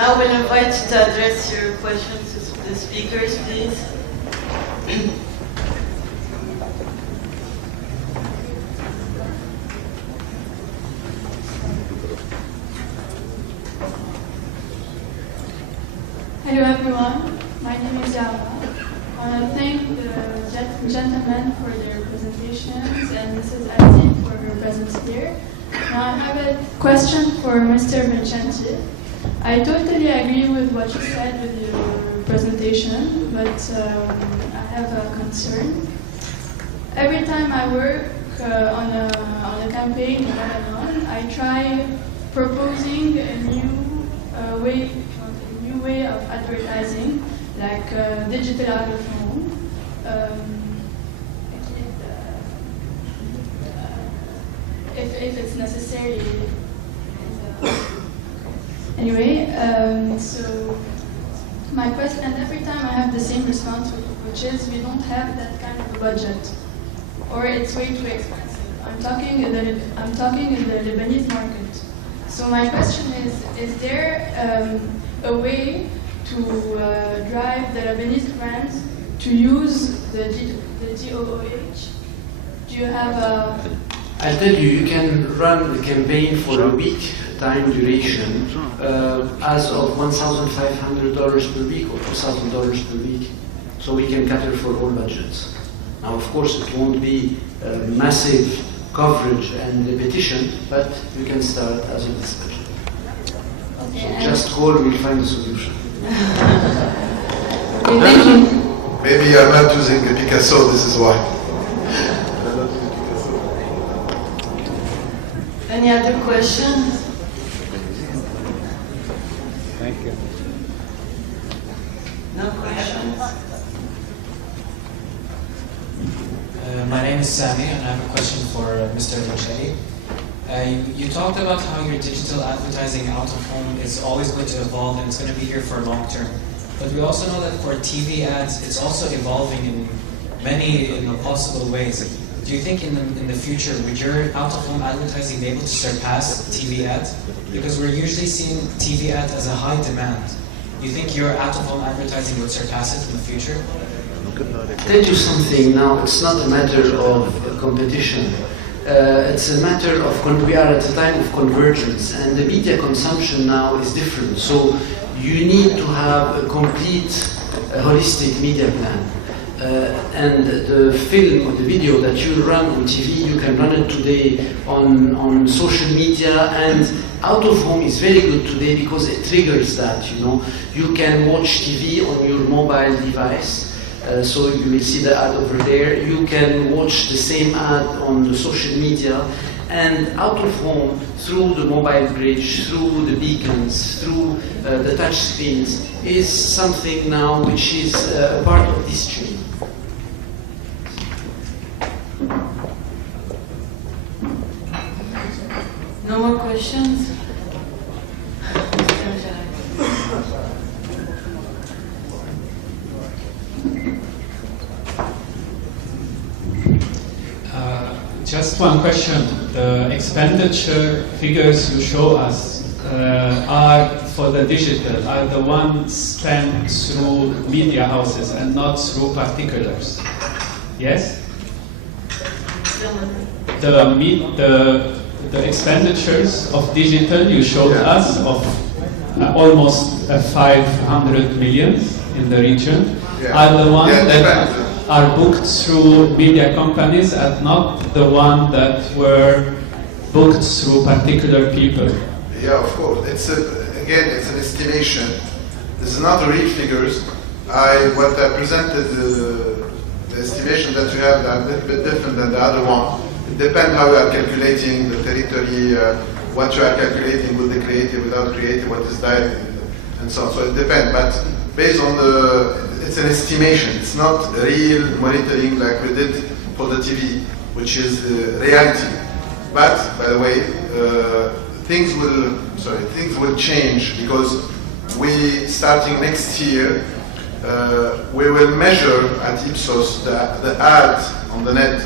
Now we'll invite you to address your questions to the speakers, please. Hello everyone, my name is ALBA. I want to thank the gentlemen for their presentations and Mrs. Adi for her presence here. Now I have a question for Mr. Vincenti. I totally agree with what you said with your presentation, but I have a concern. Every time I work on a campaign in Lebanon, I try proposing a new way of advertising, like digital out of home. If it's necessary. Anyway, so my question, and every time I have the same response, which is we don't have that kind of a budget, or it's way too expensive. I'm talking in the Lebanese market. So my question is there a way to drive the Lebanese brands to use the DOOH? Do you have a... I'll tell you, you can run the campaign for a week time duration as of $1,500 per week or $2,000 per week. So we can cater for all budgets. Now, of course, it won't be massive coverage and repetition, but you can start as of this budget. Okay, so just call, we'll find a solution. Maybe you're not using a Picasso, this is why. Any other questions? Thank you. No questions? My name is Sami, and I have a question for Mr. Rocheli. You talked about how your digital advertising out of home is always going to evolve and it's going to be here for long term. But we also know that for TV ads, it's also evolving in many possible ways. Do you think in the future, would your out of home advertising be able to surpass TV ads? Because we're usually seeing TV ads as a high demand. Do you think your out of home advertising would surpass it in the future? I'll tell you something now, it's not a matter of competition. It's a matter of, we are at a time of convergence, and the media consumption now is different. So you need to have a complete, holistic media plan. And the film or the video that you run on TV, you can run it today on social media, and out of home is very good today because it triggers that, you know. You can watch TV on your mobile device. So you will see the ad over there. You can watch the same ad on the social media, and out of home, through the mobile bridge, through the beacons, through the touch screens, is something now which is a part of this chain. No more questions? Just one question. The expenditure figures you show us are for the digital, are the ones spent through media houses and not through particulars. Yes? The expenditures of digital you showed us of almost 500 million in the region are the ones that are booked through media companies and not the one that were booked through particular people. Yeah, of course. It's again, it's an estimation. This is not real figures. What I presented, the estimation that you have are a little bit different than the other one. It depends how you are calculating the territory, what you are calculating with the creative, without creative, what is direct, and so on. So it depends. But based on it's an estimation. It's not real monitoring like we did for the TV, which is reality. But by the way, things will change, because starting next year, we will measure at Ipsos the ad on the net,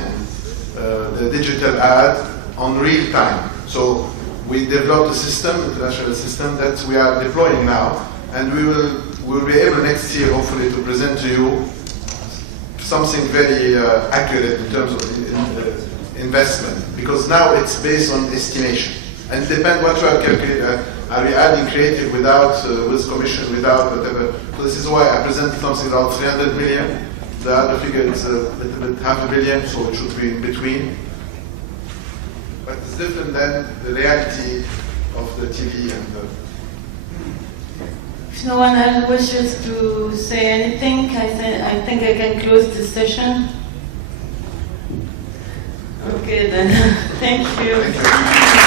the digital ad on real time. So we developed a system, international system, that we are deploying now, and we will be able next year, hopefully, to present to you something very accurate in terms of investment, because now it's based on estimation, and it depends what you are calculating. Are we adding creative without, with commission, without whatever? So this is why I presented something around 300 million. The other figure is a little bit $500 million, so it should be in between. But it's different than the reality of the TV and the... If no one else wishes to say anything, I think I can close this session. Okay then, thank you. Thank you.